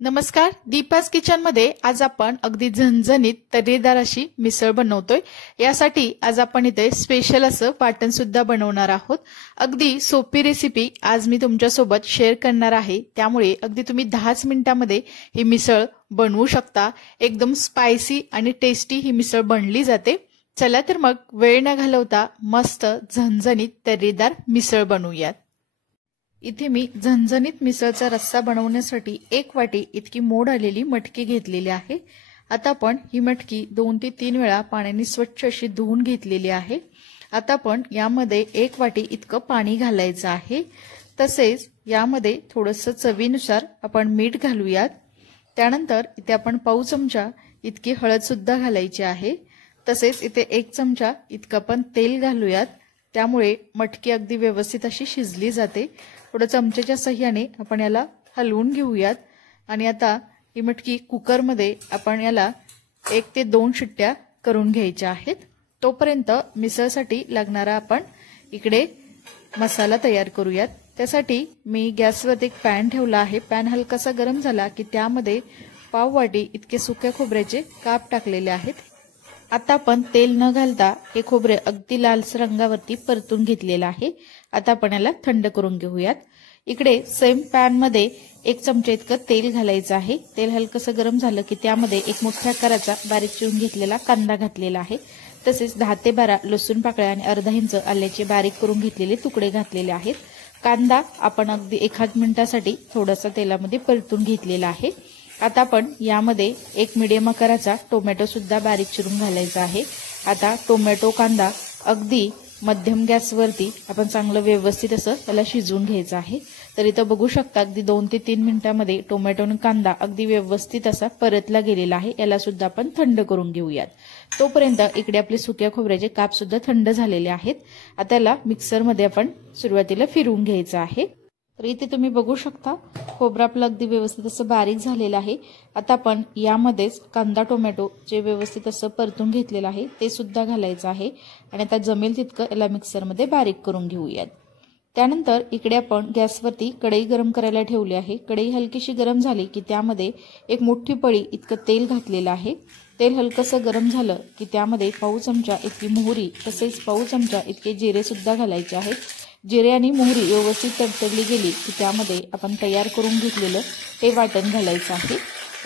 नमस्कार, दीपास किचन मध्ये आज आपण अगदी झणझणीत तर्रीदार अशी मिसळ बनवतोय। यासाठी आज आपण इथे स्पेशल असं वाटण सुद्धा बनवणार आहोत। अगदी सोपी रेसिपी आज मी तुमच्या सोबत शेअर करणार आहे, त्यामुळे अगदी तुम्ही 10च मिनिटांमध्ये ही मिसळ बनवू शकता। एकदम स्पायसी आणि टेस्टी ही मिसळ बनली जाते। चला तर मग वेळ न घालवता मस्त झणझणीत तर्रीदार मिसळ बनवूयात। इथे मी झणझणीत मिसळचा रस्सा बनवण्यासाठी 1 वाटी इतकी मोड आलेली मटकी घेतलेली आहे। आता आपण ही मटकी 2 ते 3 वेळा पाण्याने स्वच्छ अशी धुवून घेतलेली आहे। आता आपण यामध्ये 1 वाटी इतकं पाणी घालायचं आहे। तसेच यामध्ये थोडंसं चवीनुसार आपण मीठ घालूयात। त्यानंतर इथे आपण पाव चमचा इतकी हळद सुद्धा घालायची आहे। तसेच इथे 1 चमचा इतकं आपण तेल घालूयात, त्यामुळे मटकी अगदी व्यवस्थित अशी शिजली जाते। थोडं चमच्याच्या सहाय्याने आपण याला हलवून घेऊयात आणि आता ही मटकी कुकरमध्ये आपण याला 1 ते 2 शिट्ट्या करून घ्यायच्या आहेत। तोपर्यंत मिसळसाठी लागणारा आपण इकडे मसाला तयार करूयात। त्यासाठी मी गॅसवर एक पॅन ठेवला आहे। पॅन हलकासा गरम झाला की त्यामध्ये पाव वाटी इतके सुक्या खोबऱ्याचे काप टाकलेले आहेत। आता आपण तेल न घालता हे खोबरे अगदी लालसर रंगावरती परतून घेतलेलं आहे। आता आपण याला थंड करून घेऊयात। इकडे सेम पॅन मध्ये 1 चमचा इतकं तेल घालायचं आहे। तेल हलकसं गरम झालं की त्यामध्ये एक मोठ्या आकाराचा बारीक चिरून घेतलेला कांदा घातलेला आहे। तसेच 10 ते 12 लसूण पाकळ्या आणि अर्धा इंच आल्याचे बारीक करून घेतलेले तुकडे घातलेले आहेत। कांदा आपण अगदी 1 मिनिटासाठी थोडासा तेलामध्ये परतून घेतलेला आहे। आता आपण यामध्ये 1 मीडियम आकाराचा टोमॅटो सुद्धा बारीक चिरून घालायचा आहे। आता टोमॅटो कांदा अगदी मध्यम गॅसवरती आपण चांगलं व्यवस्थित असं त्याला शिजवून घ्यायचं आहे। तर इथं बघू शकता अगदी 2 ते 3 मिनिटांमध्ये टोमॅटो आणि कांदा अगदी व्यवस्थित असा परतला गेलेला आहे। याला सुद्धा आपण थंड करून घेऊयात। तोपर्यंत इकडे आपले सुक्या खोबऱ्याचे काप सुद्धा थंड झालेले आहेत। आता याला मिक्सरमध्ये आपण सुरुवातीला फिरवून घ्यायचं आहे। तर इथे तुम्ही बघू शकता खोबरं आपलं अगदी व्यवस्थित असं बारीक झालेलं आहे। आता आपण यामध्येच कांदा टोमॅटो जे व्यवस्थित असं परतून घेतलेलं आहे ते सुद्धा घालायचं आहे आणि आता जमेल तितकं याला मिक्सरमध्ये बारीक करून घेऊयात। त्यानंतर इकडे आपण गॅसवरती कढई गरम करायला ठेवली आहे। कढई हलकीशी गरम झाली की त्यामध्ये एक मोठी पळी इतकं तेल घातलेलं आहे। तेल हलकसं गरम झालं की त्यामध्ये पाव चमचा इतकी मोहरी तसेच पाव चमचा इतके जिरे सुद्धा घालायचे आहेत। जिरे आणि मोहरी व्यवस्थित तडतडली गेली की त्यामध्ये आपण तयार करून घेतलेलं हे वाटण घालायचं आहे।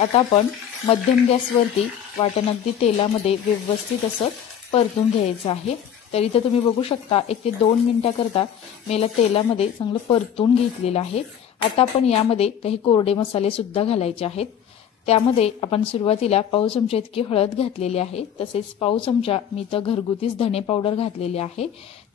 आता आपण मध्यम गॅसवरती वाटण अगदी तेलामध्ये व्यवस्थित असं परतून घ्यायचं आहे। तर इथे तुम्ही बघू शकता 1 ते 2 मिनिटाकरता मी याला तेलामध्ये चांगलं परतून घेतलेलं आहे। आता आपण यामध्ये काही कोरडे मसाले सुद्धा घालायचे आहेत। त्यामध्ये आपण सुरुवातीला पाव चमचा इतकी हळद घातलेली आहे। तसेच पाव चमचा मी तर घरगुतीच धणे पावडर घातलेली आहे।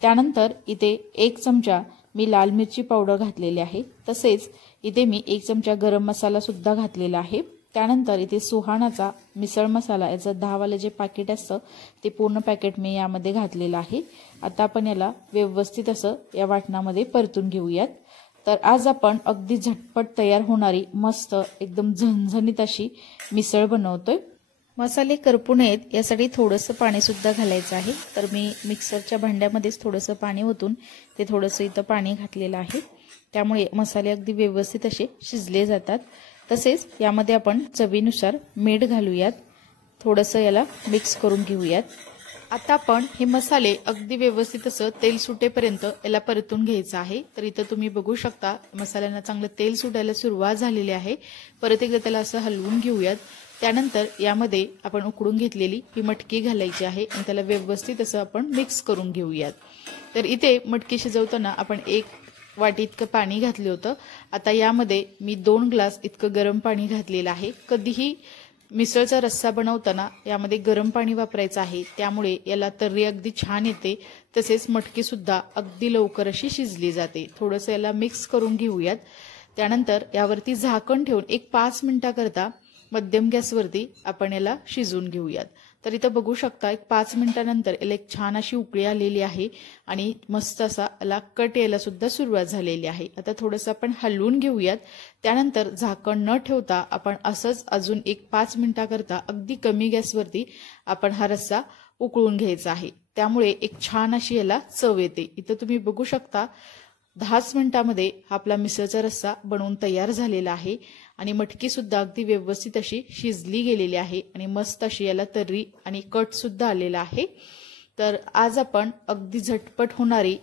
त्यानंतर इथे 1 चमचा मी लाल मिरची पावडर घातलेली आहे। तसेच इथे मी 1 चमचा गरम मसाला सुद्धा घातलेला आहे। त्यानंतर इथे सुहाणाचा मिसळ मसाला याचं 10 वालं जे पॅकेट असतं ते पूर्ण पॅकेट मी यामध्ये घातलेलं आहे। आता आपण याला व्यवस्थित असं या वाटणामध्ये परतून घेऊयात। तर आज आपण अगदी झटपट तयार होणारी मस्त एकदम झणझणीत अशी मिसळ बनवतोय। मसाले करपू नयेत यासाठी थोडंसं पाणी सुद्धा घालायचं आहे। तर मी मिक्सरच्या भांड्यामध्येच थोडंसं पाणी ओतून ते थोडंसं इथं पाणी घातलेलं आहे, त्यामुळे मसाले अगदी व्यवस्थित असे शिजले जातात। तसेच यामध्ये आपण चवीनुसार मीठ घालूयात। थोडंसं याला मिक्स करून घेऊयात। आता आपण हे मसाले अगदी व्यवस्थित असं तेल सुटेपर्यंत याला परतून घ्यायचं आहे। तर इथं तुम्ही बघू शकता मसाल्यांना चांगलं तेल सुटायला सुरुवात झालेली आहे। परत एकदा त्याला असं हलवून घेऊयात। त्यानंतर यामध्ये आपण उकडून घेतलेली ही मटकी घालायची आहे आणि त्याला व्यवस्थित असं आपण मिक्स करून घेऊयात। तर इथे मटकी शिजवताना आपण 1 वाटी इतकं पाणी घातलं होतं। आता यामध्ये मी 2 ग्लास इतकं गरम पाणी घातलेलं आहे। कधीही मिसळचा रस्सा बनवताना यामध्ये गरम पाणी वापरायचं आहे, त्यामुळे याला तर्री अगदी छान येते। तसेच मटकी सुद्धा अगदी लवकर अशी शिजली जाते। थोडंसं याला मिक्स करून घेऊयात। त्यानंतर यावरती झाकण ठेवून 5 मिनिटाकरता मध्यम गॅसवरती आपण याला शिजवून घेऊयात। तर इथं बघू शकता 5 मिनिटानंतर याला एक छान अशी उकळी आलेली आहे आणि मस्त असा याला कट यायला सुद्धा सुरुवात झालेली आहे। आता थोडंसं आपण हलवून घेऊयात। त्यानंतर झाकण न ठेवता आपण असंच अजून 5 मिनिटाकरता अगदी कमी गॅसवरती आपण हा रस्सा उकळून घ्यायचा आहे, त्यामुळे एक छान अशी याला चव येते। इथं तुम्ही बघू शकता 10च मिनिटांमध्ये आपला मिसळचा रस्सा बनवून तयार झालेला आहे आणि मटकी सुद्धा अगदी व्यवस्थित अशी शिजली गेलेली आहे आणि मस्त अशी याला तर्री आणि कट सुद्धा आलेला आहे। तर आज आपण अगदी झटपट होणारी,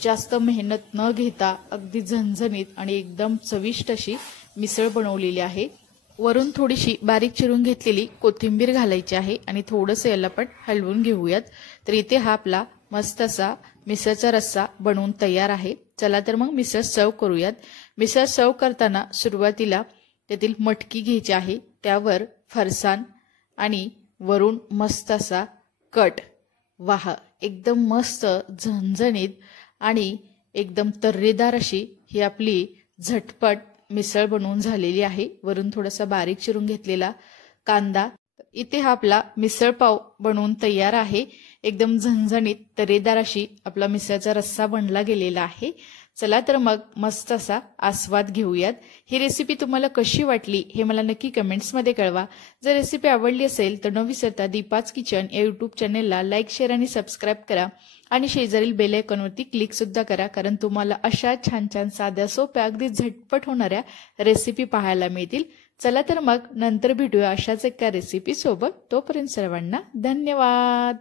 जास्त मेहनत न घेता अगदी झणझणीत आणि एकदम चविष्ट अशी मिसळ बनवलेली आहे। वरून थोडीशी बारीक चिरून घेतलेली कोथिंबीर घालायची आहे आणि थोडंसं याला पण हलवून घेऊयात। तर इथे हा आपला मस्त असा मिसळचा रस्सा बनवून तयार आहे। चला तर मग मिसळ सर्व करूयात। मिसळ सर्व करताना सुरुवातीला त्यातील मटकी घ्यायची आहे, त्यावर फरसाण आणि वरून मस्त असा कट। वाह, एकदम मस्त झणझणीत आणि एकदम तर्रेदार अशी ही आपली झटपट मिसळ बनवून झालेली आहे। वरून थोडासा बारीक चिरून घेतलेला कांदा। इथे हा आपला मिसळ पाव बनवून तयार आहे। एकदम झणझणीत तर्रेदार अशी आपला मिसळचा रस्सा बनला गेलेला आहे। चला तर मग मस्त असा आस्वाद घेऊयात। ही रेसिपी तुम्हाला कशी वाटली हे मला नक्की कमेंट्समध्ये कळवा। जर रेसिपी आवडली असेल तर न विसरता दीपाज किचन या यूट्यूब चॅनेलला लाईक, शेअर आणि सबस्क्राईब करा आणि शेजारील बेल आयकॉनवरती क्लिक सुद्धा करा, कारण तुम्हाला अशा छान छान साध्या सोप्या अगदी झटपट होणाऱ्या रेसिपी पाहायला मिळतील। चला तर मग नंतर भेटूया अशाच एका रेसिपी सोबत। तोपर्यंत सर्वांना धन्यवाद।